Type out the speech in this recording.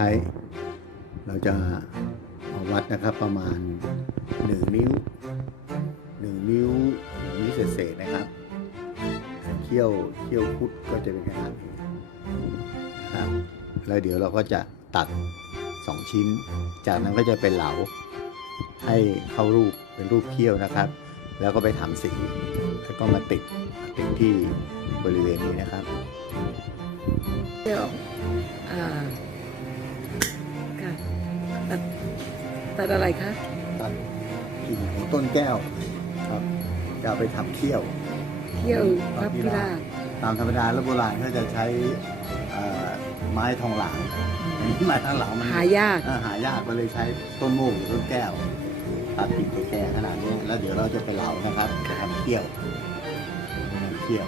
ใช้ เราจะเอาวัดนะครับประมาณ 1 นิ้ว 1 นิ้วนิ้วเศษๆนะครับเขี้ยวเขี้ยวคุดก็จะเป็นขนาดนี้นะครับแล้วเดี๋ยวเราก็จะตัด 2 ชิ้น จากนั้นก็จะเป็นเหลาให้เข้ารูปเป็นรูปเขี้ยวนะครับ แล้วก็ไปทำสีแล้วก็มาติดติดที่บริเวณนี้นะครับ เดี๋ยวอ่าค่ะ ตัดตัดอะไรคะตัดกิ่งของต้นแก้วครับจะเอาไปทำเขี้ยวเขี้ยวพับพิราบตามธรรมดาแล้วโบราณเขาจะใช้เอ่อไม้ทองหลางอันนี้ไม้ทองหลางมัน หายากเออหายากก็เลยใช้ต้นโม่งหรือต้นแก้วตัดกิ่งแก่ๆขนาดนี้ แล้วเดี๋ยวเราจะไปเหลานะครับทำเขี้ยวทำเขี้ยว